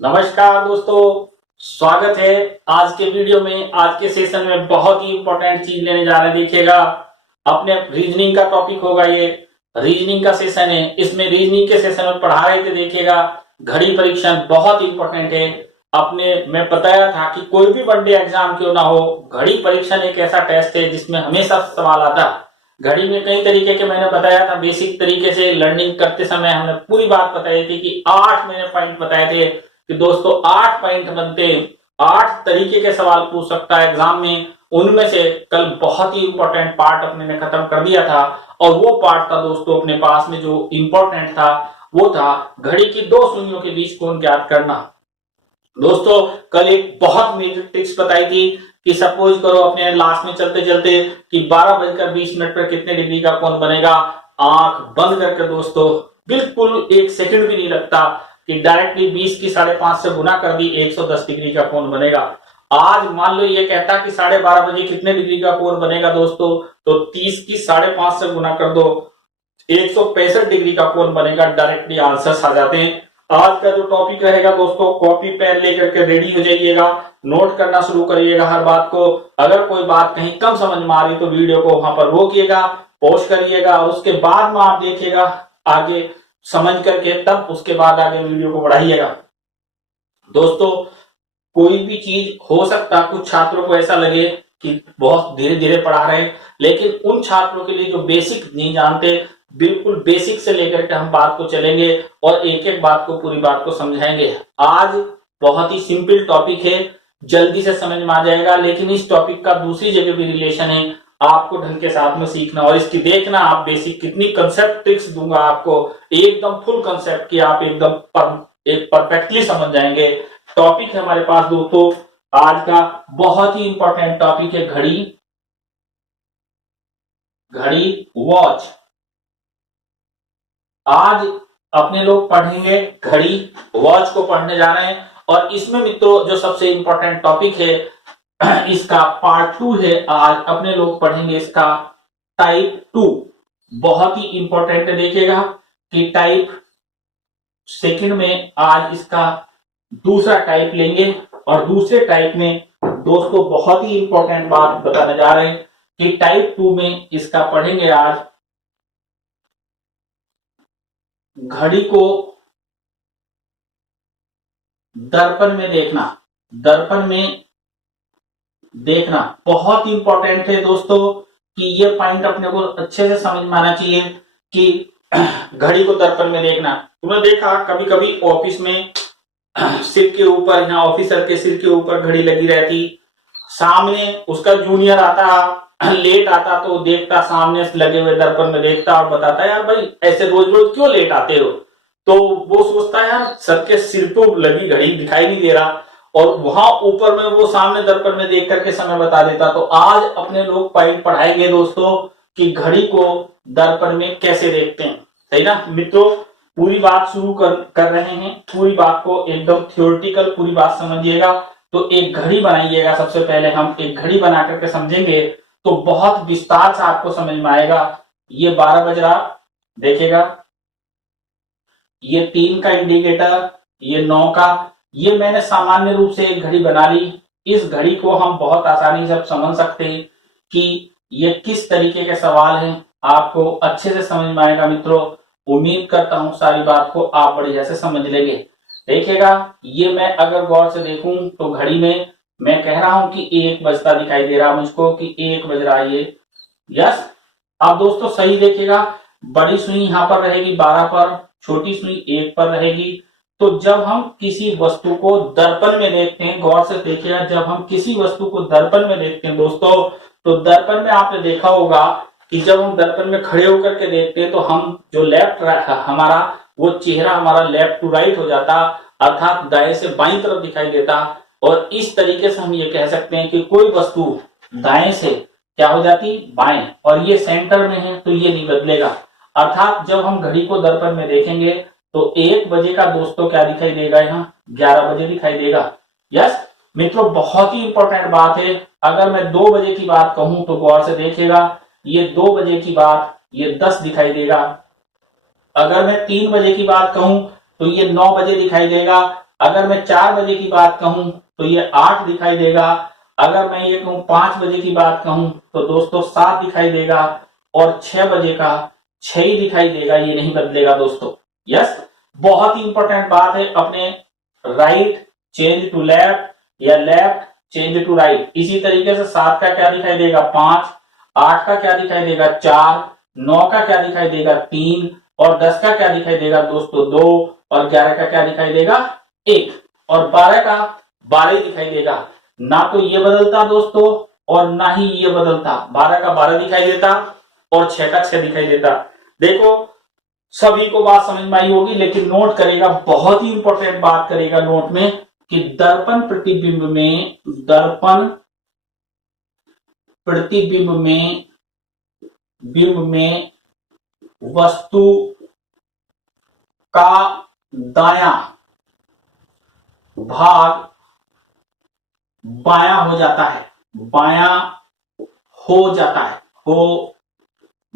नमस्कार दोस्तों, स्वागत है आज के वीडियो में। आज के सेशन में बहुत ही इंपॉर्टेंट चीज लेने जा रहे हैं। देखिएगा, अपने रीजनिंग का टॉपिक होगा। ये रीजनिंग का सेशन है। इसमें रीजनिंग के सेशन में पढ़ा रहे थे। देखिएगा, घड़ी परीक्षण बहुत इंपॉर्टेंट है। अपने मैं बताया था कि कोई भी वनडे एग्जाम क्यों ना हो, घड़ी परीक्षण एक ऐसा टेस्ट है जिसमें हमेशा सवाल आता है। घड़ी में कई तरीके के मैंने बताया था। बेसिक तरीके से लर्निंग करते समय हमने पूरी बात बताई थी कि 8 मैंने पॉइंट बताए थे कि दोस्तों 8 पॉइंट बनते हैं। 8 तरीके के सवाल पूछ सकता है एग्जाम में। उनमें से कल बहुत ही इंपॉर्टेंट पार्ट अपने ने खत्म कर दिया था, और वो पार्ट था दोस्तों अपने पास में जो इंपॉर्टेंट था वो था घड़ी की दो सुइयों के बीच कोण ज्ञात करना। दोस्तों कल एक बहुत मेजर ट्रिक्स बताई थी कि सपोज करो अपने लास्ट में चलते चलते कि 12:20 पर कितने डिग्री का कोण बनेगा। आंख बंद करके दोस्तों, बिल्कुल एक सेकंड भी नहीं लगता कि डायरेक्टली 20 की 5.5 से गुना कर दी, 110 डिग्री का कोण बनेगा। आज मान लो ये कहता कि 12:30 बजे कितने डिग्री का कोण बनेगा दोस्तों, तो 30 की 5.5 से गुना कर दो, 165 डिग्री का कोण बनेगा। डायरेक्टली आंसर्स आ जाते हैं। आज का जो टॉपिक रहेगा दोस्तों, कॉपी पेन लेकर के रेडी हो जाइएगा, नोट करना शुरू करिएगा हर बात को। अगर कोई बात कहीं कम समझ में आ रही तो वीडियो को वहां पर रोकिएगा, पॉज करिएगा, और उसके बाद में आप देखिएगा आगे समझ करके, तब उसके बाद आगे वीडियो को बढ़ाइएगा। दोस्तों कोई भी चीज हो सकता, कुछ छात्रों को ऐसा लगे कि बहुत धीरे धीरे पढ़ा रहे हैं, लेकिन उन छात्रों के लिए जो बेसिक नहीं जानते, बिल्कुल बेसिक से लेकर के हम बात को चलेंगे और एक एक बात को, पूरी बात को समझाएंगे। आज बहुत ही सिंपल टॉपिक है, जल्दी से समझ में आ जाएगा, लेकिन इस टॉपिक का दूसरी जगह भी रिलेशन है। आपको ढंग के साथ में सीखना और इसकी देखना आप बेसिक कितनी कंसेप्ट ट्रिक्स दूंगा आपको, एकदम फुल कंसेप्ट की आप एकदम एक परफेक्टली समझ जाएंगे। टॉपिक है हमारे पास दोस्तों आज का बहुत ही इंपॉर्टेंट टॉपिक है घड़ी, वॉच। आज अपने लोग पढ़ेंगे घड़ी, वॉच को पढ़ने जा रहे हैं। और इसमें मित्रों जो सबसे इंपॉर्टेंट टॉपिक है इसका पार्ट 2 है। आज अपने लोग पढ़ेंगे इसका टाइप 2। बहुत ही इंपॉर्टेंट है। देखिएगा कि टाइप सेकंड में आज इसका दूसरा टाइप लेंगे, और दूसरे टाइप में दोस्तों बहुत ही इंपॉर्टेंट बात बताने जा रहे हैं कि टाइप 2 में इसका पढ़ेंगे आज घड़ी को दर्पण में देखना। दर्पण में देखना बहुत इंपॉर्टेंट है दोस्तों, कि ये पॉइंट अपने को अच्छे से समझ में आना चाहिए कि घड़ी को दर्पण में देखना। तुमने देखा कभी कभी ऑफिस में सिर के ऊपर, यहाँ ऑफिसर के सिर के ऊपर घड़ी लगी रहती, सामने उसका जूनियर आता, लेट आता तो देखता, सामने लगे हुए दर्पण में देखता और बताता यार भाई ऐसे रोज रोज क्यों लेट आते हो। तो वो सोचता है यार सर के सिर पे लगी घड़ी दिखाई नहीं दे रहा, और वहां ऊपर में वो सामने दर्पण में देख करके समय बता देता। तो आज अपने लोग पॉइंट पढ़ाएंगे दोस्तों कि घड़ी को दर्पण में कैसे देखते हैं। सही ना मित्रों, पूरी बात शुरू कर रहे हैं। पूरी बात को एकदम थ्योरेटिकल पूरी बात समझिएगा। तो एक घड़ी बनाइएगा। सबसे पहले हम एक घड़ी बना करके समझेंगे तो बहुत विस्तार से आपको समझ में आएगा। ये 12 बज रहा, देखिएगा ये 3 का इंडिकेटर, ये 9 का, ये मैंने सामान्य रूप से एक घड़ी बना ली। इस घड़ी को हम बहुत आसानी से समझ सकते हैं कि ये किस तरीके के सवाल हैं। आपको अच्छे से समझ में आएगा मित्रों। उम्मीद करता हूं सारी बात को आप बढ़िया से समझ लेंगे। देखिएगा ये मैं अगर गौर से देखूं तो घड़ी में मैं कह रहा हूं कि 1 बजता दिखाई दे रहा मुझको, कि 1 बज रहा है ये। यस, अब दोस्तों सही देखिएगा, बड़ी सुई यहां पर रहेगी 12 पर, छोटी सुई 1 पर रहेगी। तो जब हम किसी वस्तु को दर्पण में देखते हैं, गौर से देखिएगा, जब हम किसी वस्तु को दर्पण में देखते हैं दोस्तों, तो दर्पण में आपने देखा होगा कि जब हम दर्पण में खड़े होकर के देखते हैं तो हम जो लेफ्ट हमारा वो चेहरा हमारा लेफ्ट टू राइट हो जाता, अर्थात दाएं से बाईं तरफ दिखाई देता। और इस तरीके से हम ये कह सकते हैं कि कोई वस्तु दाएं से क्या हो जाती, बाएं, और ये सेंटर में है तो ये नहीं बदलेगा। अर्थात जब हम घड़ी को दर्पण में देखेंगे तो 1 बजे का दोस्तों क्या दिखाई देगा, यहाँ 11 बजे दिखाई देगा। यस मित्रों, बहुत ही इंपॉर्टेंट बात है। अगर मैं 2 बजे की बात कहूं तो गौर से देखिएगा, ये 2 बजे की बात ये 10 दिखाई देगा। अगर मैं 3 बजे की बात कहूं तो ये 9 बजे दिखाई देगा। अगर मैं 4 बजे की बात कहूं तो ये 8 दिखाई देगा। अगर मैं ये कहूं 5 बजे की बात कहूं तो दोस्तों 7 दिखाई देगा, और 6 बजे का 6 ही दिखाई देगा, ये नहीं बदलेगा दोस्तों। यस, बहुत ही इंपॉर्टेंट बात है अपने राइट चेंज टू लेफ्ट या लेफ्ट चेंज टू राइट। इसी तरीके से 7 का क्या दिखाई देगा 5, 8 का क्या दिखाई देगा 4, 9 का क्या दिखाई देगा 3, और 10 का क्या दिखाई देगा दोस्तों 2, और 11 का क्या दिखाई देगा 1, और 12 का 12 ही दिखाई देगा। ना तो ये बदलता दोस्तों और ना ही ये बदलता, 12 का 12 दिखाई देता और 6 का 6 दिखाई देता। देखो सभी को बात समझ में आई होगी, लेकिन नोट करेगा, बहुत ही इंपॉर्टेंट बात करेगा नोट में कि दर्पण प्रतिबिंब में वस्तु का दायां भाग बायां हो जाता है, हो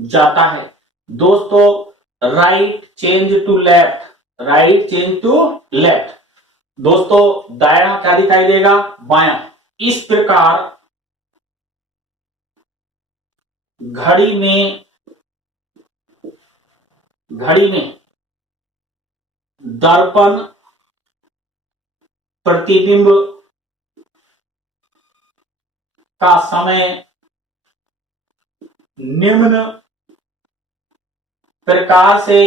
जाता है दोस्तों। राइट चेंज टू लेफ्ट, दोस्तों दायां क्या दिखाई देगा बायां। इस प्रकार घड़ी में दर्पण प्रतिबिंब का समय निम्न प्रकार से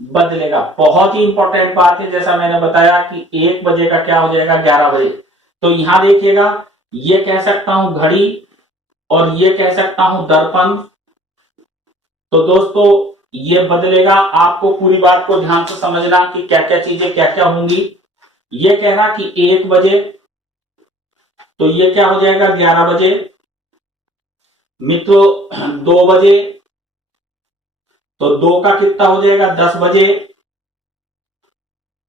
बदलेगा। बहुत ही इंपॉर्टेंट बात है, जैसा मैंने बताया कि 1 बजे का क्या हो जाएगा 11 बजे। तो यहां देखिएगा, ये कह सकता हूं घड़ी और ये कह सकता हूं दर्पण। तो दोस्तों ये बदलेगा, आपको पूरी बात को ध्यान से समझना कि क्या क्या चीजें क्या क्या होंगी। ये कहना कि 1 बजे तो ये क्या हो जाएगा 11 बजे। मित्रों 2 बजे तो 2 का कितना हो जाएगा 10 बजे।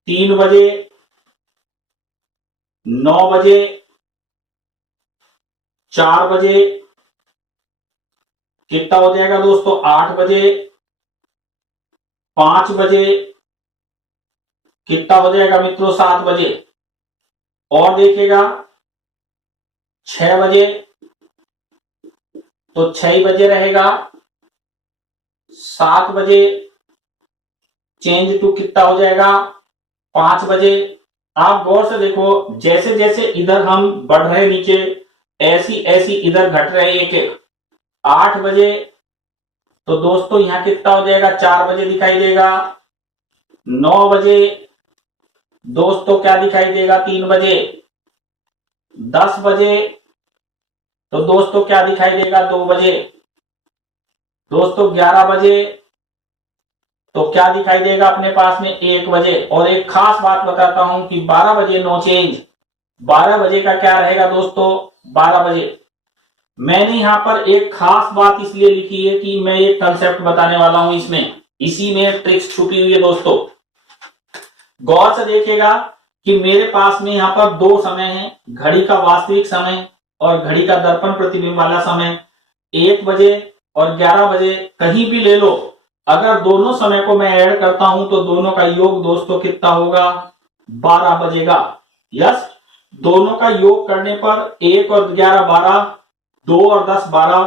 3 बजे 9 बजे, 4 बजे कितना हो जाएगा दोस्तों 8 बजे। 5 बजे कितना हो जाएगा मित्रों 7 बजे। और देखिएगा 6 बजे तो 6 बजे रहेगा। 7 बजे चेंज टू कितना हो जाएगा 5 बजे। आप गौर से देखो, जैसे जैसे इधर हम बढ़ रहे नीचे, ऐसी ऐसी इधर घट रहे एक एक। 8 बजे तो दोस्तों यहां कितना हो जाएगा 4 बजे दिखाई देगा। 9 बजे दोस्तों क्या दिखाई देगा 3 बजे। 10 बजे तो दोस्तों क्या दिखाई देगा 2 बजे। दोस्तों 11 बजे तो क्या दिखाई देगा अपने पास में 1 बजे। और एक खास बात बताता हूं कि 12 बजे नो चेंज। 12 बजे का क्या रहेगा दोस्तों 12 बजे। मैंने यहां पर एक खास बात इसलिए लिखी है कि मैं एक कंसेप्ट बताने वाला हूं, इसमें इसी में ट्रिक्स छुपी हुई है दोस्तों। गौर से देखिएगा कि मेरे पास में यहां पर 2 समय है, घड़ी का वास्तविक समय और घड़ी का दर्पण प्रतिबिंब वाला समय। 1 बजे और 11 बजे कहीं भी ले लो, अगर दोनों समय को मैं ऐड करता हूं तो दोनों का योग दोस्तों कितना होगा 12 बजेगा। यस, दोनों का योग करने पर 1 और 11 12, 2 और 10 12,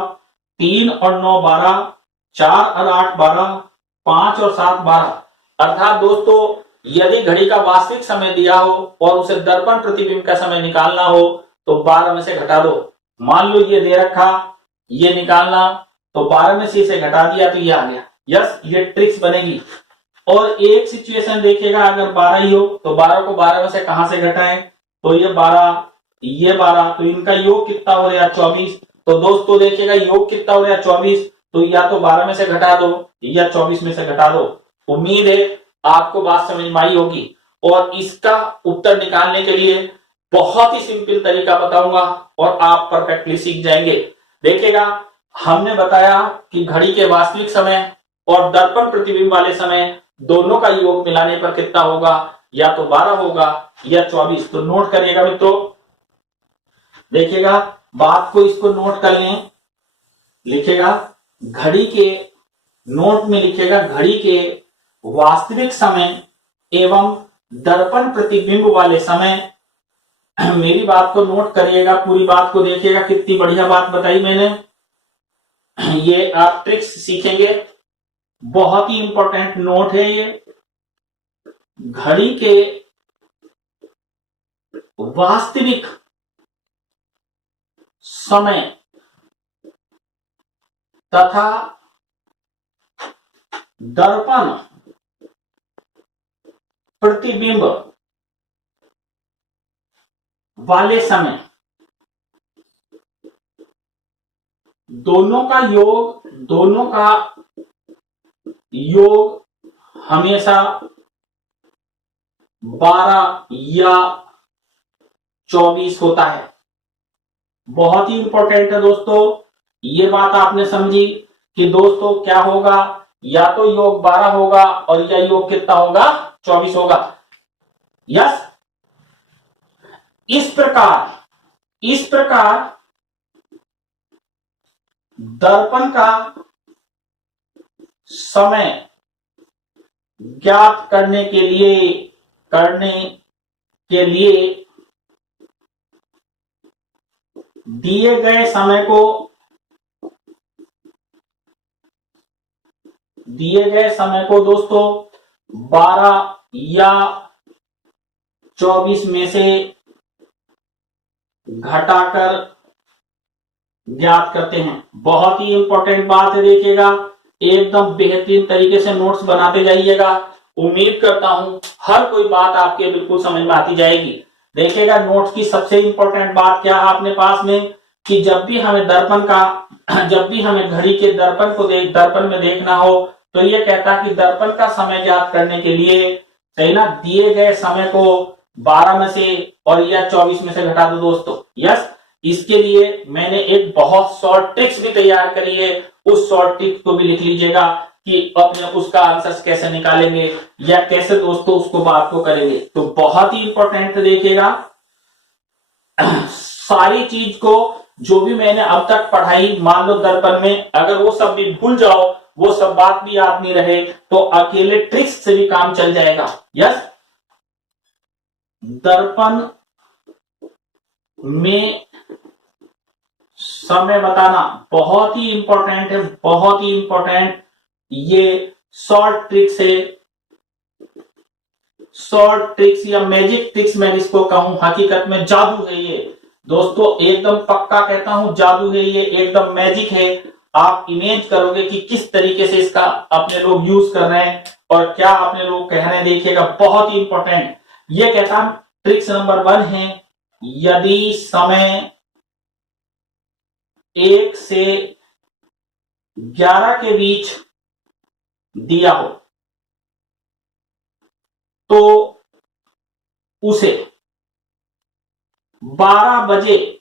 3 और 9 12, 4 और 8 12, 5 और 7 12। अर्थात दोस्तों यदि घड़ी का वास्तविक समय दिया हो और उसे दर्पण प्रतिबिंब का समय निकालना हो तो 12 में से घटा दो। मान लो ये दे रखा, ये निकालना, तो 12 में से इसे घटा दिया तो ये आ गया। यस, ये ट्रिक्स बनेगी। और एक सिचुएशन देखिएगा, अगर 12 ही हो तो 12 को 12 में से कहां से घटाएं, तो ये 12 ये 12, तो इनका योग कितना हो रहा 24। तो दोस्तों देखिएगा योग कितना हो रहा 24, तो या तो 12 में से घटा दो या 24 में से घटा दो। उम्मीद है आपको बात समझ में आई होगी। और इसका उत्तर निकालने के लिए बहुत ही सिंपल तरीका बताऊंगा और आप परफेक्टली सीख जाएंगे। देखिएगा, हमने बताया कि घड़ी के वास्तविक समय और दर्पण प्रतिबिंब वाले समय दोनों का योग मिलाने पर कितना होगा, या तो 12 होगा या 24। तो नोट करिएगा मित्रों, देखिएगा बात को, इसको नोट कर लें। लिखेगा घड़ी के, नोट में लिखेगा घड़ी के वास्तविक समय एवं दर्पण प्रतिबिंब वाले समय, मेरी बात को नोट करिएगा, पूरी बात को देखिएगा, कितनी बढ़िया बात बताई मैंने। ये आप ट्रिक्स सीखेंगे, बहुत ही इंपॉर्टेंट नोट है ये। घड़ी के वास्तविक समय तथा दर्पण प्रतिबिंब वाले समय, दोनों का योग हमेशा 12 या 24 होता है। बहुत ही इंपॉर्टेंट है दोस्तों, ये बात आपने समझी कि दोस्तों क्या होगा, या तो योग 12 होगा और या योग कितना होगा, 24 होगा। यस, इस प्रकार दर्पण का समय ज्ञात करने के लिए दिए गए समय को दोस्तों 12 या 24 में से घटाकर ज्ञात करते हैं। बहुत ही इंपॉर्टेंट बात है, देखिएगा, एकदम बेहतरीन तरीके से नोट्स बनाते जाइएगा। उम्मीद करता हूं हर कोई बात आपके बिल्कुल समझ में आती जाएगी। देखिएगा, नोट्स की सबसे इंपॉर्टेंट बात क्या है अपने पास में, कि जब भी हमें घड़ी के दर्पण में देखना हो, तो ये कहता कि दर्पण का समय ज्ञात करने के लिए, सही ना, दिए गए समय को 12 में से और या 24 में से घटा दो दोस्तों। यस, इसके लिए मैंने एक बहुत शॉर्ट ट्रिक्स भी तैयार करी है, उस शॉर्ट ट्रिक्स को भी लिख लीजिएगा कि अपने उसका आंसर कैसे निकालेंगे या कैसे दोस्तों उसको बात को करेंगे। तो बहुत ही इंपॉर्टेंट देखिएगा, सारी चीज को जो भी मैंने अब तक पढ़ाई, मान लो दर्पण में, अगर वो सब भी भूल जाओ, वो सब बात भी याद नहीं रहे, तो अकेले ट्रिक्स से भी काम चल जाएगा। यस, दर्पण में समय बताना बहुत ही इंपॉर्टेंट है, बहुत ही इंपॉर्टेंट। ये शॉर्ट ट्रिक्स या मैजिक ट्रिक्स मैं इसको कहूं, हकीकत में जादू है ये दोस्तों, एकदम पक्का कहता हूं, जादू है ये, एकदम मैजिक है। आप इमेज करोगे कि किस तरीके से इसका अपने लोग यूज कर रहे हैं और क्या अपने लोग कह रहे हैं, देखिएगा, बहुत ही इंपॉर्टेंट। ये कहता ट्रिक्स नंबर 1 है, यदि समय 1 से 11 के बीच दिया हो तो उसे 12 बजे,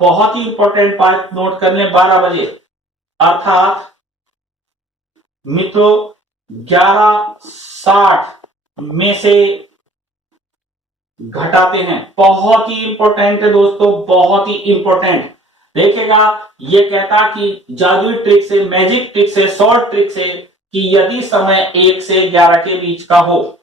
बहुत ही इंपॉर्टेंट बात नोट कर लें, 12 बजे अर्थात मित्रों 11:60 में से घटाते हैं। बहुत ही इंपॉर्टेंट है दोस्तों, बहुत ही इंपॉर्टेंट। देखिएगा, ये कहता कि जादुई ट्रिक से, मैजिक ट्रिक से, शॉर्ट ट्रिक से, कि यदि समय 1 से 11 के बीच का हो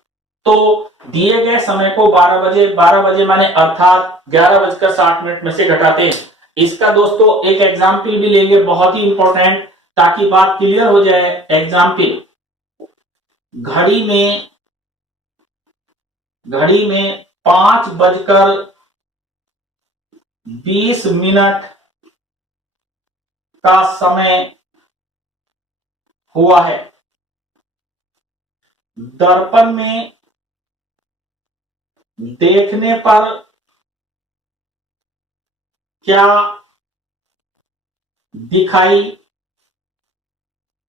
तो दिए गए समय को 12 बजे माने अर्थात 11:60 में से घटाते हैं। इसका दोस्तों एक एग्जाम्पल भी लेंगे, बहुत ही इंपॉर्टेंट, ताकि बात क्लियर हो जाए। एग्जाम्पल, घड़ी में 5:20 का समय हुआ है। दर्पण में देखने पर क्या दिखाई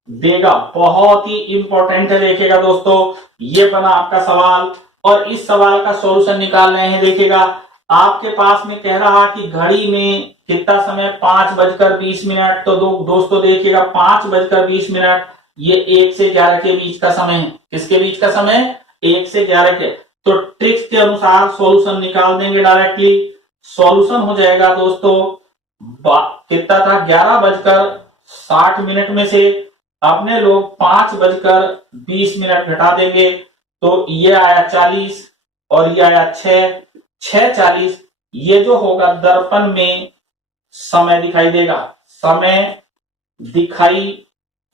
देगा? बहुत ही इंपॉर्टेंट है, देखिएगा दोस्तों, ये बना आपका सवाल और इस सवाल का सॉल्यूशन निकाल रहे हैं। देखिएगा, आपके पास में कह रहा कि घड़ी में कितना समय, 5:20, तो दोस्तों देखिएगा 5:20, ये 1 से 11 के बीच का समय है। किसके बीच का समय? 1 से 11 के। तो ट्रिक्स के अनुसार सॉल्यूशन निकाल देंगे डायरेक्टली। सॉल्यूशन हो जाएगा दोस्तों, कितना था, 11:60 में से अपने लोग 5:20 घटा देंगे तो ये आया 40 और ये आया 6:40। ये जो होगा दर्पण में समय दिखाई देगा, समय दिखाई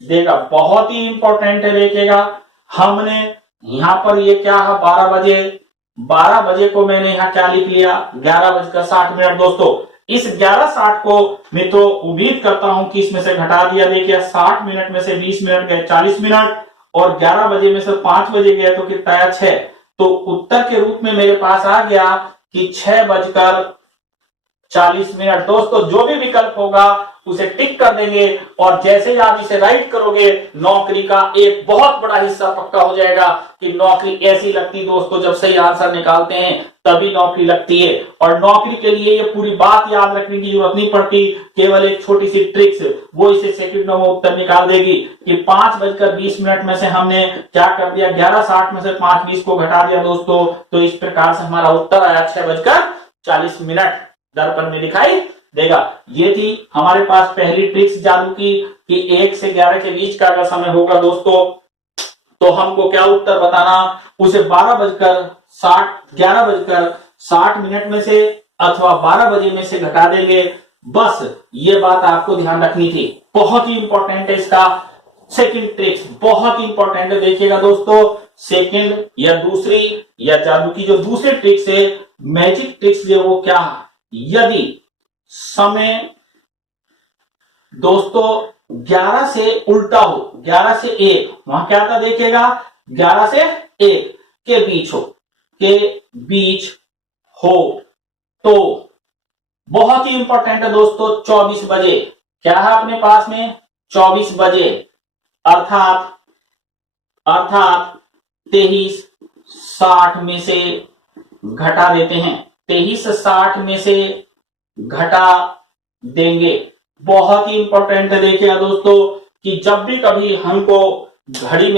देगा। बहुत ही इंपॉर्टेंट है, देखिएगा हमने यहां पर ये क्या है 12 बजे, 12 बजे को मैंने यहां क्या लिख लिया 11:60 दोस्तों। इस 11:60 को मित्रों उम्मीद करता हूं कि इसमें से घटा दिया। देखिए 60 मिनट में से 20 मिनट गए 40 मिनट और 11 बजे में से 5 बजे गए तो कितना आया 6। तो उत्तर के रूप में मेरे पास आ गया कि 6:40 दोस्तों। जो भी विकल्प होगा उसे टिक कर देंगे और जैसे ही आप इसे राइट करोगे नौकरी का एक बहुत बड़ा हिस्सा पक्का हो जाएगा कि नौकरी ऐसी लगती दोस्तों, जब सही आंसर निकालते हैं तभी नौकरी लगती है। और नौकरी के लिए ये पूरी बात याद रखने की जरूरत नहीं पड़ती, केवल एक छोटी सी ट्रिक्स, वो इसे सेकंडों में उत्तर निकाल देगी कि 5:20 में से हमने क्या कर दिया 11:60 में से 5:20 को घटा दिया दोस्तों। तो इस प्रकार से हमारा उत्तर आया 6:40 दर्पण में दिखाई देगा। ये थी हमारे पास पहली ट्रिक्स जादू की कि 1 से 11 के बीच का अगर समय होगा दोस्तों तो हमको क्या उत्तर बताना, उसे 11:60 में से अथवा 12 बजे में से घटा देंगे। बस ये बात आपको ध्यान रखनी थी, बहुत ही इंपॉर्टेंट है इसका सेकंड ट्रिक्स, बहुत ही इंपॉर्टेंट है। देखिएगा दोस्तों सेकंड या दूसरी या जादू की जो दूसरी ट्रिक्स है, मैजिक ट्रिक्स है, वो क्या है, यदि समय दोस्तों 11 से उल्टा हो, 11 से 1, वहां क्या था देखिएगा 11 से 1 के बीच हो तो बहुत ही इंपॉर्टेंट है दोस्तों 24 बजे। क्या है अपने पास में 24 बजे अर्थात 23:60 में से घटा देते हैं, 23:60 में से घटा देंगे। बहुत ही इंपॉर्टेंट है देखिएगा दोस्तों कि जब भी कभी हमको घड़ी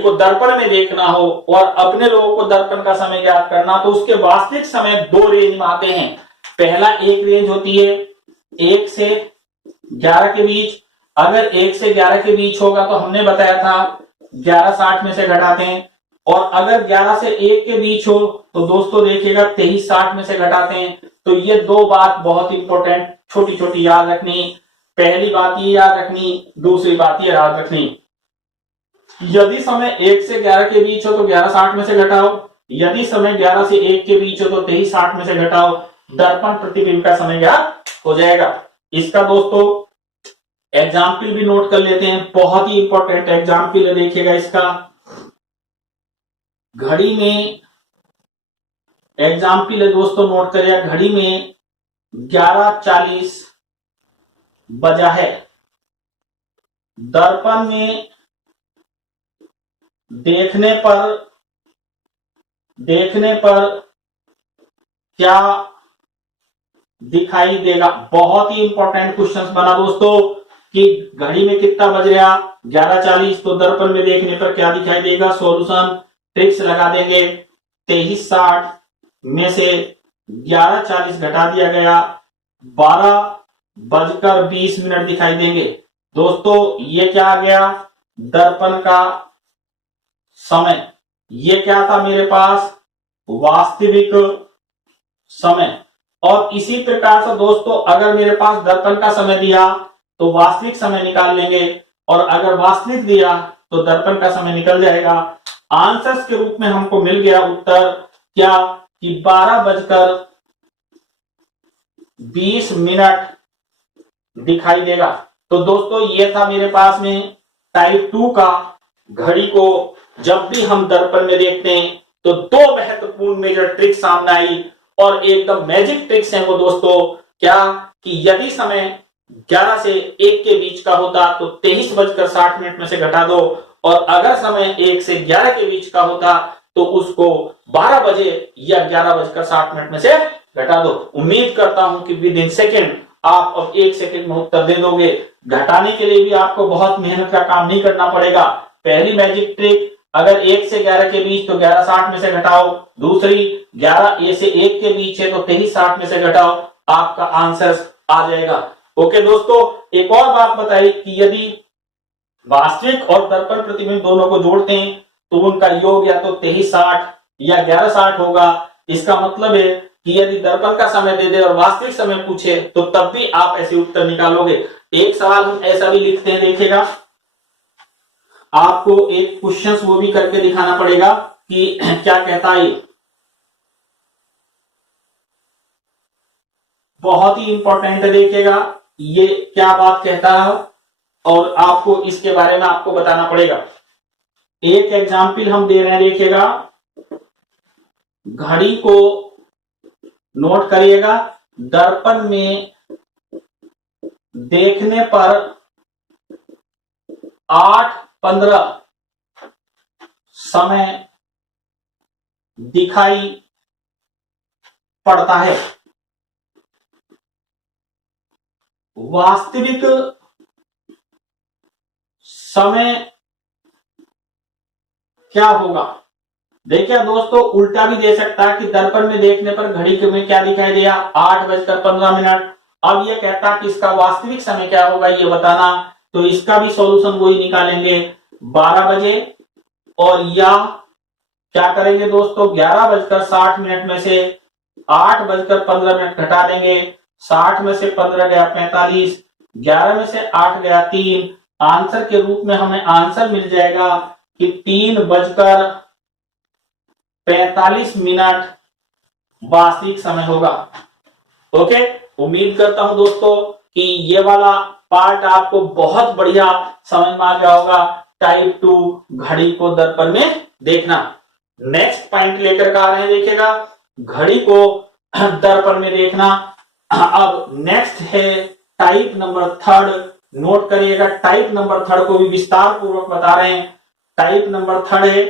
को दर्पण में देखना हो और अपने लोगों को दर्पण का समय ज्ञात करना, तो उसके वास्तविक समय 2 रेंज में आते हैं। पहला एक रेंज होती है 1 से 11 के बीच। अगर 1 से 11 के बीच होगा तो हमने बताया था 11:60 में से घटाते हैं, और अगर 11 से 1 के बीच हो तो दोस्तों देखिएगा 23:60 में से घटाते हैं। तो ये 2 बात बहुत इंपॉर्टेंट छोटी छोटी याद रखनी। पहली बात ये याद रखनी, दूसरी बात ये याद रखनी, यदि समय 1 से 11 के बीच हो तो 11:60 में से घटाओ, यदि समय 11 से 1 के बीच हो तो 23:60 में से घटाओ, दर्पण प्रतिबिंब का समय ज्ञात हो जाएगा। इसका दोस्तों एग्जाम्पल भी नोट कर लेते हैं, बहुत ही इंपॉर्टेंट एग्जाम्पल है देखिएगा इसका। घड़ी में एग्जाम्पल है दोस्तों, नोट करिए, घड़ी में 11:40 बजा है। दर्पण में देखने पर क्या दिखाई देगा। बहुत ही इंपॉर्टेंट क्वेश्चन बना दोस्तों कि घड़ी में कितना बज रहा 11:40, तो दर्पण में देखने पर क्या दिखाई देगा। सॉल्यूशन ट्रिक्स लगा देंगे, 23:60 में से 11:40 घटा दिया गया, 12:20 दिखाई देंगे। दोस्तों ये क्या आ गया दर्पण का समय, ये क्या था मेरे पास वास्तविक समय। और इसी प्रकार से दोस्तों अगर मेरे पास दर्पण का समय दिया तो वास्तविक समय निकाल लेंगे, और अगर वास्तविक दिया तो दर्पण का समय निकल जाएगा। आंसर्स के रूप में हमको मिल गया उत्तर क्या कि 12:20 दिखाई देगा। तो दोस्तों ये था मेरे पास में टाइप 2 का। घड़ी को जब भी हम दर्पण में देखते हैं तो 2 महत्वपूर्ण मेजर ट्रिक सामने आई, और एकदम मैजिक ट्रिक्स है वो दोस्तों। क्या कि यदि समय 11 से 1 के बीच का होता तो 23:60 में से घटा दो, और अगर समय 1 से 11 के बीच का होता तो उसको 12 बजे या 11:60 में से घटा दो। उम्मीद करता हूं कि विद इन सेकेंड आप अब 1 सेकेंड में उत्तर दे दोगे। घटाने के लिए भी आपको बहुत मेहनत का काम नहीं करना पड़ेगा। पहली मैजिक ट्रिक, अगर 1 से 11 के बीच तो 11:60 में से घटाओ, दूसरी 11 से 1 के बीच है तो 23:60 में से घटाओ, आपका आंसर आ जाएगा। ओके दोस्तों, एक और बात बताई कि यदि वास्तविक और दर्पण प्रतिबिंब दोनों को जोड़ते हैं तो उनका योग या तो 23:60 या 11:60 होगा। इसका मतलब है कि यदि दर्पण का समय दे दे और वास्तविक समय पूछे तो तब भी आप ऐसे उत्तर निकालोगे। एक सवाल हम ऐसा भी लिखते हैं, देखिएगा आपको एक क्वेश्चन वो भी करके दिखाना पड़ेगा कि क्या कहता है। बहुत ही इंपॉर्टेंट है, देखिएगा ये क्या बात कहता है और आपको इसके बारे में आपको बताना पड़ेगा। एक एग्जाम्पल हम दे रहे हैं, देखिएगा घड़ी को नोट करिएगा। दर्पण में देखने पर 8:15 समय दिखाई पड़ता है। वास्तविक समय क्या होगा? देखिए दोस्तों, उल्टा भी दे सकता है कि दर्पण में देखने पर घड़ी में क्या दिखाई दिया, 8:15। अब ये कहता है कि इसका वास्तविक समय क्या होगा ये बताना, तो इसका भी सॉल्यूशन वही निकालेंगे 12 बजे। और या क्या करेंगे दोस्तों, 11:60 में से 8:15 घटा देंगे। 60 में से 15 गया 45, 11 में से 8 गया 3। आंसर के रूप में हमें आंसर मिल जाएगा कि 3:45 वास्तविक समय होगा। ओके, उम्मीद करता हूं दोस्तों कि ये वाला पार्ट आपको बहुत बढ़िया समझ में आ गया होगा। टाइप 2 घड़ी को दर्पण में देखना। नेक्स्ट पॉइंट लेकर आ रहे हैं, देखिएगा घड़ी को दर्पण में देखना। अब नेक्स्ट है टाइप नंबर 3। नोट करिएगा, टाइप नंबर 3 को भी विस्तार पूर्वक बता रहे हैं। टाइप नंबर 3 है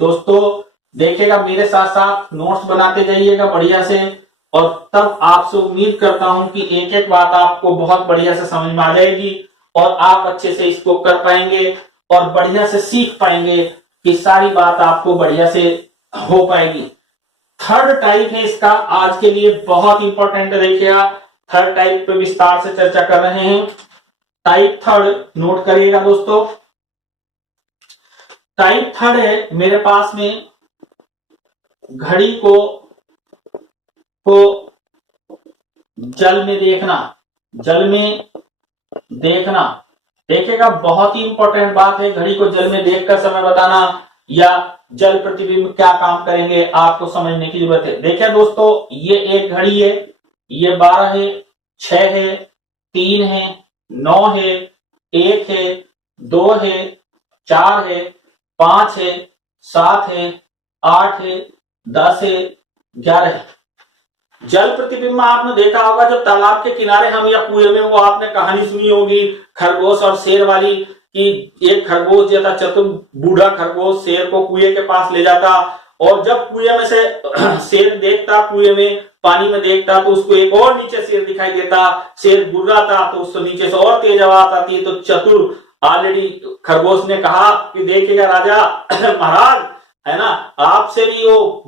दोस्तों, देखिएगा मेरे साथ साथ नोट्स बनाते जाइएगा बढ़िया से, और तब आपसे उम्मीद करता हूं कि एक एक बात आपको बहुत बढ़िया से समझ में आ जाएगी और आप अच्छे से इसको कर पाएंगे और बढ़िया से सीख पाएंगे कि सारी बात आपको बढ़िया से हो पाएगी। थर्ड टाइप है इसका आज के लिए बहुत इंपॉर्टेंट है। देखिएगा थर्ड टाइप पे विस्तार से चर्चा कर रहे हैं। टाइप 3 नोट करिएगा दोस्तों। टाइप 3 है मेरे पास में घड़ी को जल में देखना। जल में देखना, देखिएगा बहुत ही इंपॉर्टेंट बात है। घड़ी को जल में देखकर समय बताना या जल प्रतिबिंब क्या काम करेंगे आपको समझने की जरूरत है। देखिए दोस्तों, ये एक घड़ी है, ये 12 है, 6 है, 3 है, 9 है, 1 है, 2 है, 4 है, 5 है, 7 है, 8 है, 10 है, 11 है। जल प्रतिबिंब आपने देखा होगा, जो तालाब के किनारे हम या कुएं में, वो आपने कहानी सुनी होगी खरगोश और शेर वाली, कि एक खरगोश जो था चतुर बूढ़ा खरगोश शेर को कुएं के पास ले जाता, और जब कुएं में से शेर देखता, कुएं में पानी में देखता, तो उसको एक और नीचे शेर दिखाई देता। शेर गुर्रा था तो उसको नीचे से और तेज आवाज आती। तो चतुर ऑलरेडी खरगोश ने कहा कि देखिएगा राजा महाराज, है ना, आपसे भी वो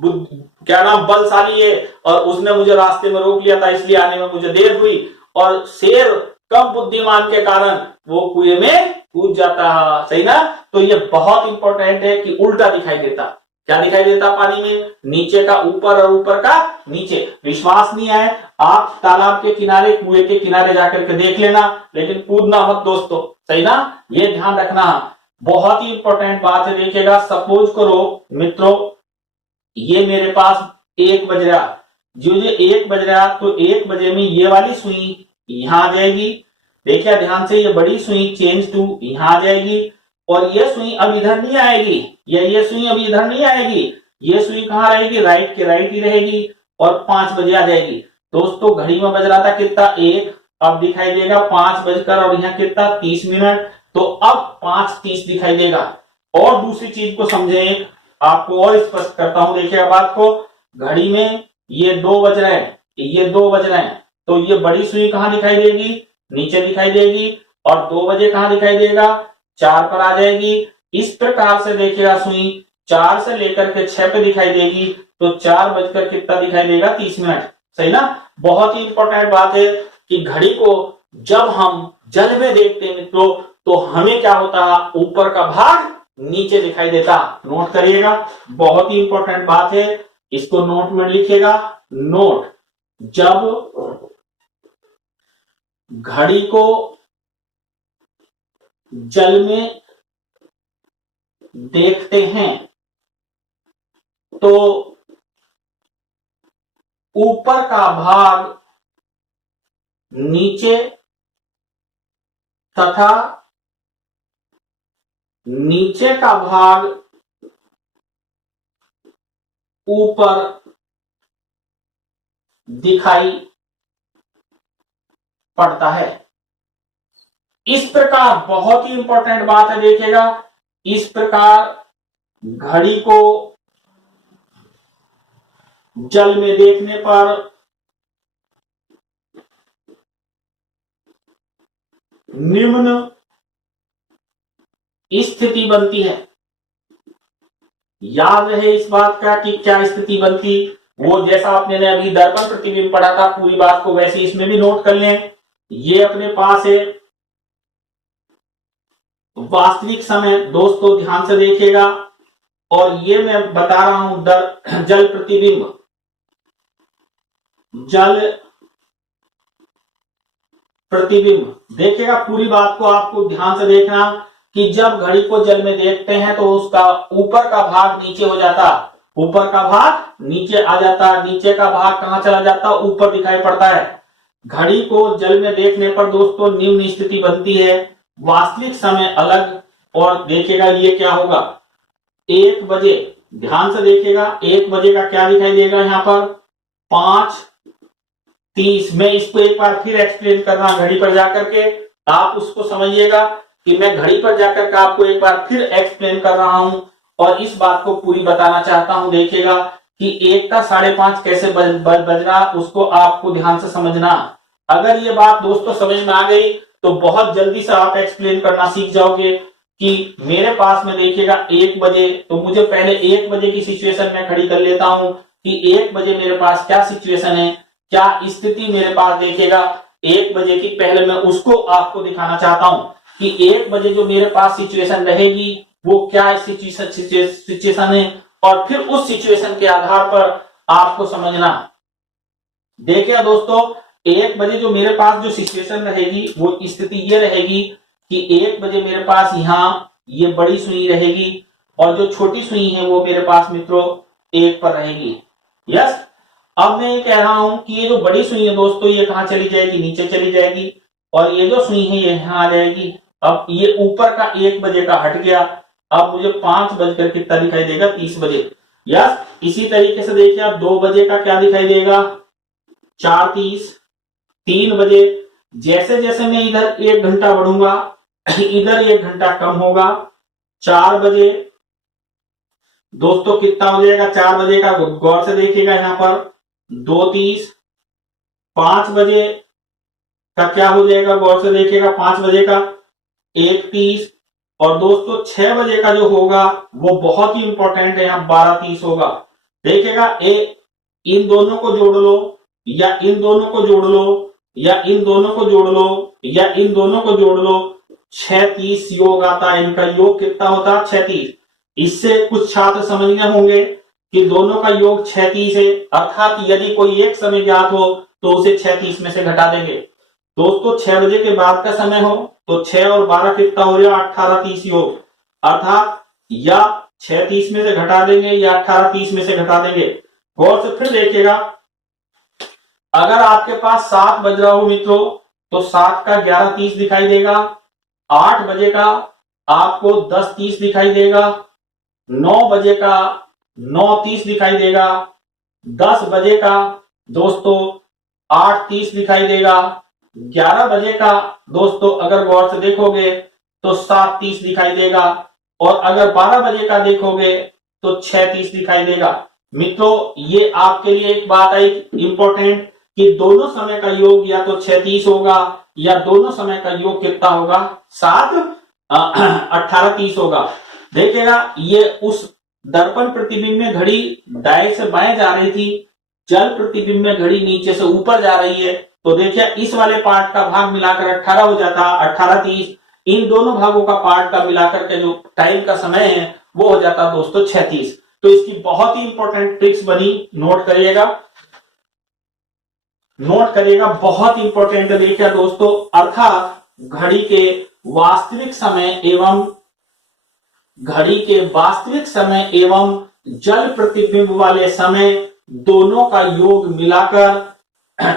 क्या नाम बलशाली है, और उसने मुझे रास्ते में रोक लिया था, इसलिए आने में मुझे देर हुई। और शेर कम बुद्धिमान के कारण वो कुएं में कूद जाता है, सही ना। तो ये बहुत इंपॉर्टेंट है कि उल्टा दिखाई देता। क्या दिखाई देता पानी में? नीचे का ऊपर और ऊपर का नीचे। विश्वास नहीं आए, आप तालाब के किनारे कुएं के किनारे जाकर के देख लेना, लेकिन कूदना मत दोस्तों, सही ना, ये ध्यान रखना। बहुत ही इंपॉर्टेंट बात है। देखिएगा सपोज करो मित्रों, ये मेरे पास 1 बज रहा, जो 1 बज रहा, तो 1 बजे में ये वाली सुई यहां आ जाएगी। देखिए ध्यान से, ये बड़ी सुई चेंज टू यहां आ जाएगी, और ये सुई अब इधर नहीं आएगी, ये सुई अब इधर नहीं आएगी। ये सुई कहां रहेगी? राइट के राइट ही रहेगी, और 5 बजे आ जाएगी। दोस्तों घड़ी में बज रहा था कितना? 1, अब दिखाई देगा 5 बजकर और यहाँ कितना 30 मिनट, तो अब 5:30 दिखाई देगा। और दूसरी चीज को समझें, आपको और स्पष्ट करता हूं, देखिएगा बात को। घड़ी में ये 2 बज रहे हैं, ये 2 बज रहे हैं, तो ये बड़ी सुई कहां दिखाई देगी? नीचे दिखाई देगी। और 2 बजे कहां दिखाई देगा? 4 पर आ जाएगी। इस प्रकार से देखिएगा सुई 4 से लेकर के 6 पे दिखाई देगी, तो 4 बजकर कितना दिखाई देगा? 30 मिनट, सही ना। बहुत ही इंपॉर्टेंट बात है कि घड़ी को जब हम जल में देखते हैं मित्रों, तो हमें क्या होता है? ऊपर का भाग नीचे दिखाई देता। नोट करिएगा, बहुत ही इंपॉर्टेंट बात है, इसको नोट में लिखिएगा। नोट, जब घड़ी को जल में देखते हैं तो ऊपर का भाग नीचे तथा नीचे का भाग ऊपर दिखाई पड़ता है। इस प्रकार, बहुत ही इंपॉर्टेंट बात है, देखिएगा, इस प्रकार घड़ी को जल में देखने पर निम्न स्थिति बनती है। याद रहे इस बात का कि क्या स्थिति बनती, वो जैसा आपने अभी दर्पण प्रतिबिंब पढ़ा था, पूरी बात को वैसे इसमें भी नोट कर लें। ये अपने पास है वास्तविक समय, दोस्तों ध्यान से देखिएगा, और ये मैं बता रहा हूं जल प्रतिबिंब, जल प्रतिबिंब। देखिएगा, पूरी बात को आपको ध्यान से देखना कि जब घड़ी को जल में देखते हैं तो उसका ऊपर का भाग नीचे हो जाता, ऊपर का भाग नीचे आ जाता, नीचे का भाग कहां चला जाता, ऊपर दिखाई पड़ता है। घड़ी को जल में देखने पर दोस्तों निम्न स्थिति बनती है, वास्तविक समय अलग। और देखिएगा ये क्या होगा, 1 बजे, ध्यान से देखिएगा, 1 बजे का क्या दिखाई देगा यहां पर, 5:30। मैं इसको एक बार फिर एक्सप्लेन कर रहा हूं घड़ी पर जाकर के, आप उसको समझिएगा कि मैं घड़ी पर जाकर के आपको एक बार फिर एक्सप्लेन कर रहा हूं और इस बात को पूरी बताना चाहता हूं। देखिएगा कि 1 का 5:30 कैसे बजना, उसको आपको ध्यान से समझना। अगर ये बात दोस्तों समझ में आ गई तो बहुत जल्दी से आप एक्सप्लेन करना सीख जाओगे कि मेरे पास में देखिएगा 1 बजे, तो मुझे पहले 1 बजे की सिचुएशन में खड़ी कर लेता हूं कि 1 बजे मेरे पास क्या सिचुएशन है, क्या स्थिति मेरे पास। देखिएगा 1 बजे की पहले मैं उसको आपको दिखाना चाहता हूं कि 1 बजे जो मेरे पास सिचुएशन रहेगी वो क्या सिचुएशन है, और फिर उस सिचुएशन के आधार पर आपको समझना। देखिए दोस्तों, 1 बजे जो मेरे पास जो सिचुएशन रहेगी वो स्थिति ये रहेगी कि 1 बजे मेरे पास यहाँ ये बड़ी सुई रहेगी और जो छोटी सुई है वो मेरे पास मित्रों 1 पर रहेगी। यस, अब मैं ये कह रहा हूं कि ये जो बड़ी सुई है दोस्तों, ये कहां चली जाएगी, नीचे चली जाएगी, और ये जो सुई है ये यहां आ जाएगी। अब ये ऊपर का 1 बजे का हट गया, अब मुझे 5 बजकर कितना दिखाई देगा, 30 बजे। यस, इसी तरीके से देखिए आप 2 बजे का क्या दिखाई देगा, 4:30, 3 बजे। जैसे जैसे मैं इधर 1 घंटा बढ़ूंगा इधर 1 घंटा कम होगा। 4 बजे दोस्तों कितना हो जाएगा, 4 बजे का गौर से देखिएगा यहां पर 2:30। 5 बजे का क्या हो जाएगा, गौर से देखिएगा, 5 बजे का 1:30। और दोस्तों 6 बजे का जो होगा वो बहुत ही इंपॉर्टेंट है, यहां 12:30 होगा। देखिएगा इन दोनों को जोड़ लो, या इन दोनों को जोड़ लो, या इन दोनों को जोड़ लो, या इन दोनों को जोड़ लो, 6:30 योग आता है। इनका योग कितना होता है, 6:30। इससे कुछ छात्र समझ गए होंगे कि दोनों का योग 6:30 है, अर्थात यदि कोई एक समय ज्ञात हो तो उसे 6:30 में से घटा देंगे। दोस्तों 6 बजे के बाद का समय हो तो 6 और 12 कितना हो जाएगा, 18:30 योग, अर्थात या 6:30 में से घटा देंगे या 18:30 में से घटा देंगे। गौर से फिर देखिएगा, अगर आपके पास 7 बज रहा हो मित्रों तो 7 का 11:30 दिखाई देगा। 8 बजे का आपको 10:30 दिखाई देगा। 9 बजे का 9:30 दिखाई देगा। 10 बजे का दोस्तों 8:30 दिखाई देगा। 11 बजे का दोस्तों अगर गौर से देखोगे तो 7:30 दिखाई देगा, और अगर 12 बजे का देखोगे तो 6:30 दिखाई देगा। मित्रों ये आपके लिए एक बात आई इंपॉर्टेंट कि दोनों समय का योग या तो 6:30 होगा या दोनों समय का योग कितना होगा, 18:30 होगा। देखिएगा ये उस दर्पण प्रतिबिंब में घड़ी दाएं से बाएं जा रही थी, जल प्रतिबिंब में घड़ी नीचे से ऊपर जा रही है। तो देखिए इस वाले पार्ट का भाग मिलाकर 18 हो जाता, 18:30। इन दोनों भागों का पार्ट का मिलाकर के जो टाइम का समय है वो हो जाता है दोस्तों 36। तो इसकी बहुत ही इंपॉर्टेंट ट्रिक्स बनी, नोट करिएगा, नोट करिएगा, बहुत इंपॉर्टेंट देखिए दोस्तों। अर्थात घड़ी के वास्तविक समय एवं घड़ी के वास्तविक समय एवं जल प्रतिबिंब वाले समय दोनों का योग मिलाकर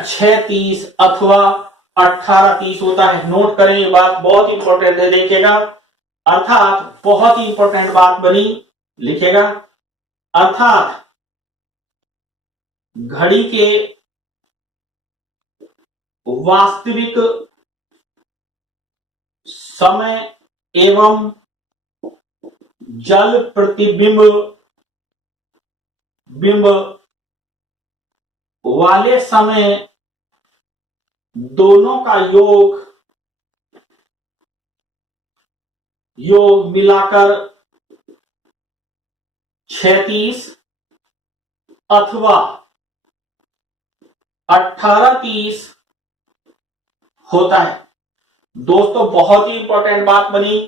6:30 अथवा 18:30 होता है। नोट करें, ये बात बहुत इंपॉर्टेंट है, देखिएगा। अर्थात बहुत ही इंपॉर्टेंट बात बनी, लिखेगा। अर्थात घड़ी के वास्तविक समय एवं जल प्रतिबिंब वाले समय दोनों का योग मिलाकर 36 अथवा 18:30 होता है। दोस्तों बहुत ही इंपॉर्टेंट बात बनी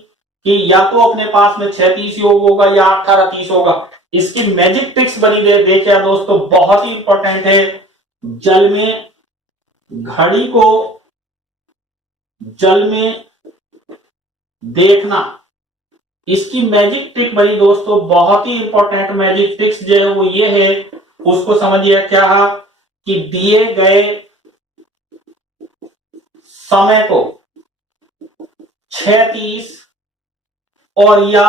कि या तो अपने पास में 36 योग होगा या 18:30 होगा। इसकी मैजिक ट्रिक्स बनी देखिए दोस्तों, बहुत ही इंपॉर्टेंट है। जल में घड़ी को जल में देखना, इसकी मैजिक ट्रिक बनी दोस्तों, बहुत ही इंपॉर्टेंट मैजिक ट्रिक्स जो है वो ये है, उसको समझिए। क्या है कि दिए गए समय को 6:30 और या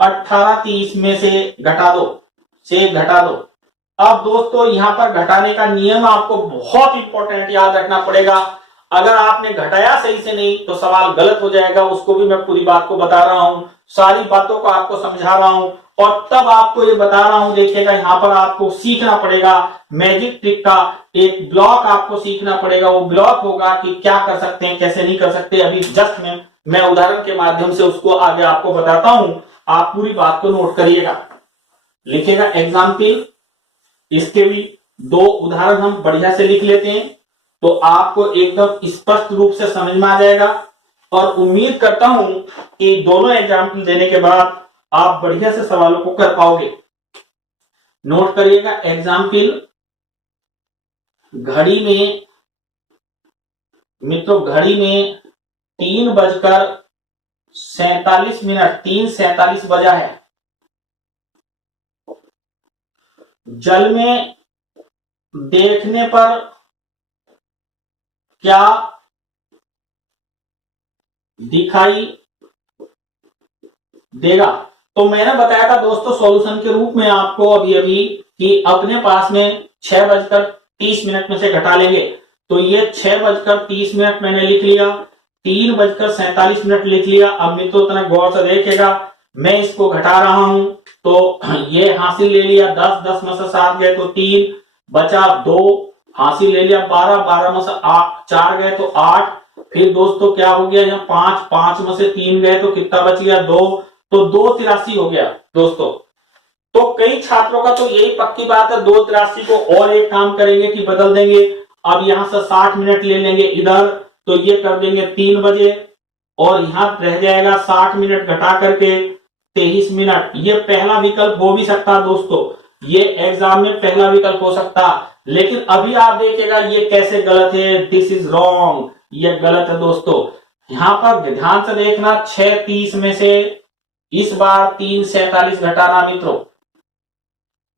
18:30 में से घटा दो, अब दोस्तों यहां पर घटाने का नियम आपको बहुत इंपॉर्टेंट याद रखना पड़ेगा। अगर आपने घटाया सही से नहीं तो सवाल गलत हो जाएगा, उसको भी मैं पूरी बात को बता रहा हूं, सारी बातों को आपको समझा रहा हूं और तब आपको ये बता रहा हूं। देखिएगा, यहां पर आपको सीखना पड़ेगा मैजिक ट्रिक का एक ब्लॉक आपको सीखना पड़ेगा। वो ब्लॉक होगा कि क्या कर सकते हैं, कैसे नहीं कर सकते। अभी जस्ट मैं उदाहरण के माध्यम से उसको आगे आपको बताता हूं, आप पूरी बात को नोट करिएगा, लिखिएगा। एग्जाम्पल, इसके भी 2 उदाहरण हम बढ़िया से लिख लेते हैं तो आपको एकदम स्पष्ट रूप से समझ में आ जाएगा और उम्मीद करता हूं कि दोनों एग्जाम्पल देने के बाद आप बढ़िया से सवालों को कर पाओगे। नोट करिएगा। एग्जाम्पल, घड़ी में मित्रों, घड़ी में 3:47 3:47 बजा है। जल में देखने पर क्या दिखाई देगा? तो मैंने बताया था दोस्तों सॉल्यूशन के रूप में आपको अभी कि अपने पास में 6:30 में से घटा लेंगे। तो ये 6:30 मैंने लिख लिया, 3:47 लिख लिया। अब मित्रों तना गौर से देखेगा, मैं इसको घटा रहा हूं तो ये हासिल ले लिया, 10 में से 7 गए तो 3 बचा, 2 हासिल ले लिया, 12 में से 4 गए तो 8। फिर दोस्तों क्या हो गया, यहाँ 5 में से 3 गए तो कितना बच गया, 2। तो 2:83 हो गया दोस्तों। तो कई छात्रों का तो यही पक्की बात है, 2:83 को और एक काम करेंगे कि बदल देंगे। अब यहां से 60 मिनट ले लेंगे इधर, तो ये कर देंगे 3 बजे और यहां रह जाएगा 60 मिनट घटा करके 23 मिनट। ये पहला विकल्प हो भी सकता है दोस्तों, ये एग्जाम में पहला विकल्प हो सकता, लेकिन अभी आप देखिएगा ये कैसे गलत है, दिस इज रॉन्ग, ये गलत है दोस्तों। यहां पर ध्यान से देखना, 6:30 में से इस बार 3:47 घटाना मित्रों,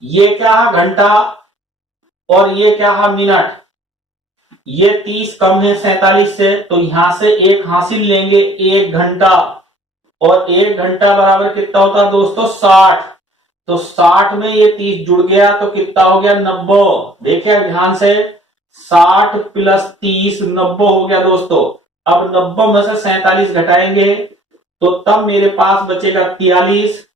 ये क्या है घंटा और ये क्या है मिनट, ये 30 कम है 47 से, तो यहां से एक हासिल लेंगे 1 घंटा और 1 घंटा बराबर कितना होता है दोस्तों 60। तो 60 में ये 30 जुड़ गया तो कितना हो गया 90। देखिए ध्यान से, 60 + 30 90 हो गया दोस्तों। अब 90 में से 47 घटाएंगे तो तब मेरे पास बचेगा 43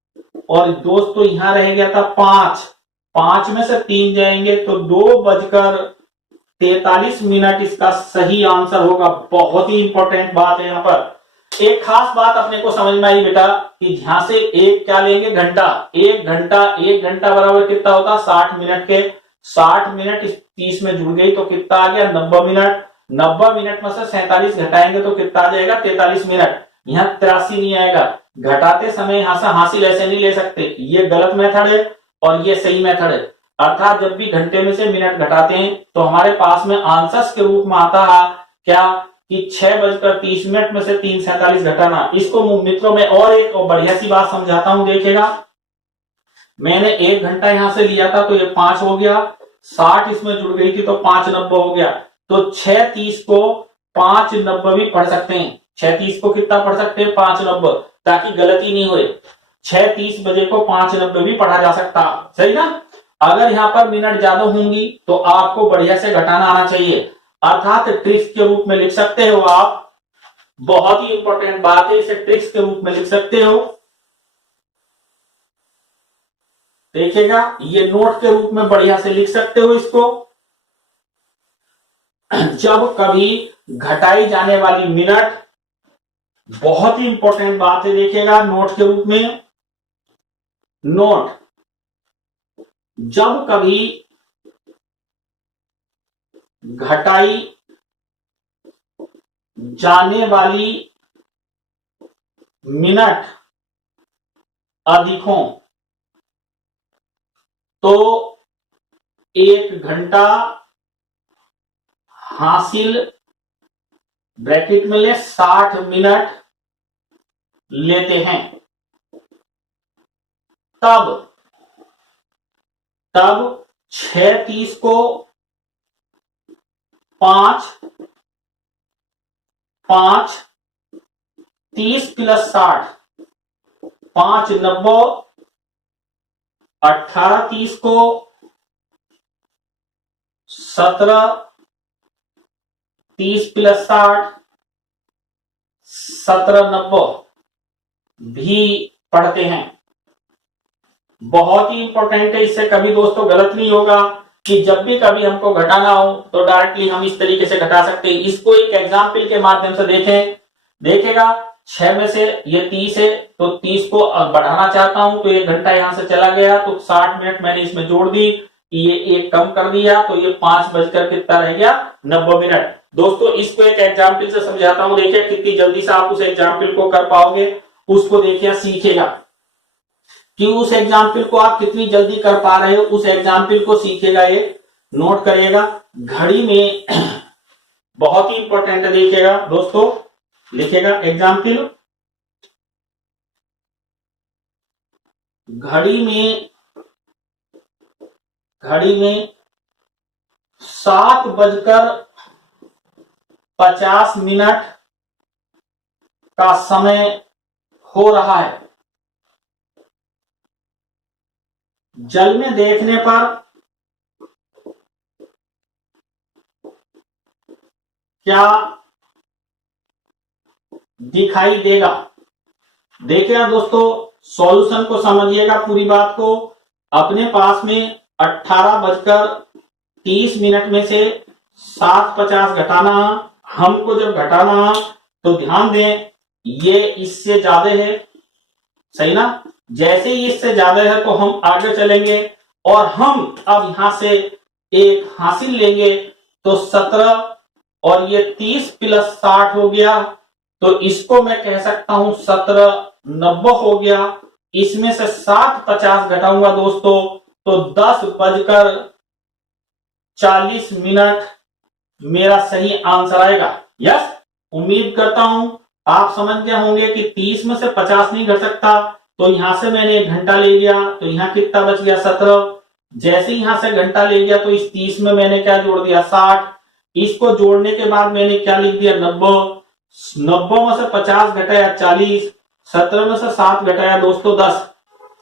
और दोस्तों यहां रह गया था 5 में से 3 जाएंगे तो 2:43 इसका सही आंसर होगा। बहुत ही इंपॉर्टेंट बात है यहाँ पर। एक खास बात अपने को समझ में आई बेटा कि यहां से एक क्या लेंगे घंटा, 1 घंटा बराबर कितना होता 60 मिनट के, 60 मिनट इस 30 में जुड़ गई तो कितना आ गया 90 मिनट। 90 मिनट में से 47 घटाएंगे तो कितना आ जाएगा, 43 मिनट। यहाँ 83 नहीं आएगा। घटाते समय यहां से हासिल ऐसे नहीं ले सकते, ये गलत मेथड है और ये सही मेथड है। अर्थात जब भी घंटे में से मिनट घटाते हैं तो हमारे पास में आंसर्स के रूप में आता है क्या कि 6:30 में से 3:47 घटाना। इसको मित्रों में और एक बढ़िया सी बात समझाता हूं, देखिएगा। मैंने 1 घंटा यहां से लिया था तो ये 5 हो गया, 60 इसमें जुड़ गई थी तो 5:90 हो गया। तो 6:30 को 5:90 भी पढ़ सकते हैं। 6:30 को कितना पढ़ सकते हैं, 5:90, ताकि गलती नहीं हो। 6:30 बजे को 5:90 भी पढ़ा जा सकता, सही ना। अगर यहाँ पर मिनट ज्यादा होंगी तो आपको बढ़िया से घटाना आना चाहिए, अर्थात ट्रिक्स के रूप में लिख सकते हो आप। बहुत ही इंपॉर्टेंट बात है, इसे ट्रिक्स के रूप में लिख सकते हो। देखिएगा, ये नोट के रूप में बढ़िया से लिख सकते हो इसको। जब कभी घटाई जाने वाली मिनट, बहुत ही इंपॉर्टेंट बात है, देखिएगा नोट के रूप में। नोट, जब कभी घटाई जाने वाली मिनट अधिक हो तो 1 घंटा हासिल, ब्रैकेट में ले 60 मिनट लेते हैं। तब 6:30 को 5 30 + 60 5:90, 18:30 को 17 30 + 60 17:90 भी पढ़ते हैं। बहुत ही इंपॉर्टेंट है, इससे कभी दोस्तों गलत नहीं होगा कि जब भी कभी हमको घटाना हो तो डायरेक्टली हम इस तरीके से घटा सकते हैं। इसको एक एग्जाम्पल के माध्यम से देखें। देखिएगा, 6 में से ये 30 है तो 30 को बढ़ाना चाहता हूं तो 1 घंटा यहां से चला गया तो 60 मिनट मैंने इसमें जोड़ दी, ये 1 कम कर दिया तो ये 5 बजकर कितना रह गया, 90 मिनट। दोस्तों इसको एक एग्जाम्पल से समझाता हूं, देखिए कितनी जल्दी से आप उस एग्जाम्पल को कर पाओगे, उसको देखिए, सीखेगा कि उस एग्जाम्पल को आप कितनी जल्दी कर पा रहे हो, उस एग्जाम्पल को सीखेगा, ये नोट करिएगा। घड़ी में बहुत ही इंपॉर्टेंट है, देखिएगा दोस्तों, लिखिएगा एग्जाम्पल। घड़ी में 7:50 का समय हो रहा है। जल में देखने पर क्या दिखाई देगा। देखिएगा दोस्तों, सॉल्यूशन को समझिएगा पूरी बात को। अपने पास में 18:30 में से 7:50 घटाना, हमको जब घटाना तो ध्यान दें ये इससे ज्यादा है, सही ना। जैसे ही इससे ज्यादा है तो हम आगे चलेंगे और हम अब यहां से एक हासिल लेंगे तो 17 और ये 30 + 60 हो गया तो इसको मैं कह सकता हूं 17:90 हो गया। इसमें से 7:50 घटाऊंगा दोस्तों तो 10:40 मेरा सही आंसर आएगा। यस, उम्मीद करता हूं आप समझ गए होंगे कि 30 में से 50 नहीं घट सकता, तो यहां से मैंने 1 घंटा ले लिया तो यहां कितना बच गया, 17। जैसे यहां से घंटा ले गया तो इस 30 में मैंने क्या जोड़ दिया, 60। इसको जोड़ने के बाद मैंने क्या लिख दिया, 90। 90 में से 50 घटाया 40, 17 में से 7 घटाया दोस्तों 10,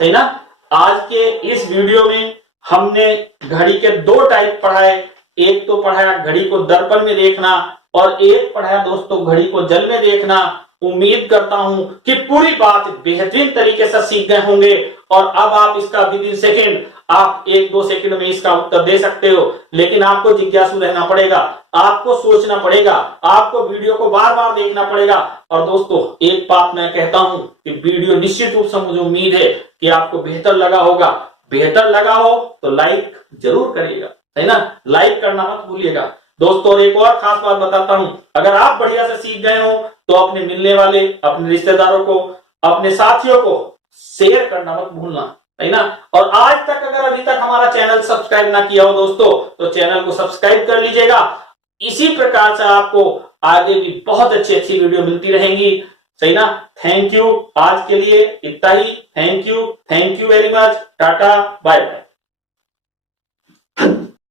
सही ना। आज के इस वीडियो में हमने घड़ी के 2 टाइप पढ़ाए। एक तो पढ़ाया घड़ी को दर्पण में देखना और एक पढ़ाया दोस्तों घड़ी को जल में देखना। उम्मीद करता हूं कि पूरी बात बेहतरीन तरीके से सीख गए होंगे और अब आप इसका विद इन सेकेंड, आप 1-2 सेकंड में इसका उत्तर दे सकते हो। लेकिन आपको जिज्ञासु रहना पड़ेगा, आपको सोचना पड़ेगा, आपको वीडियो को बार बार देखना पड़ेगा। और दोस्तों एक बात मैं कहता हूं कि वीडियो निश्चित रूप से मुझे उम्मीद है कि आपको बेहतर लगा होगा। बेहतर लगा हो तो लाइक जरूर करिएगा, है ना, लाइक करना मत भूलिएगा। दोस्तों और एक और खास बात बताता हूं, अगर आप बढ़िया से सीख गए हो तो अपने मिलने वाले, अपने रिश्तेदारों को, अपने साथियों को शेयर करना मत भूलना, है ना। और आज तक अगर अभी तक हमारा चैनल सब्सक्राइब ना किया हो दोस्तों, तो चैनल को सब्सक्राइब कर लीजिएगा। इसी प्रकार से आपको आगे भी बहुत अच्छी अच्छी वीडियो मिलती रहेंगी, सही ना। थैंक यू, आज के लिए इतना ही। Thank you very much, tata bye bye.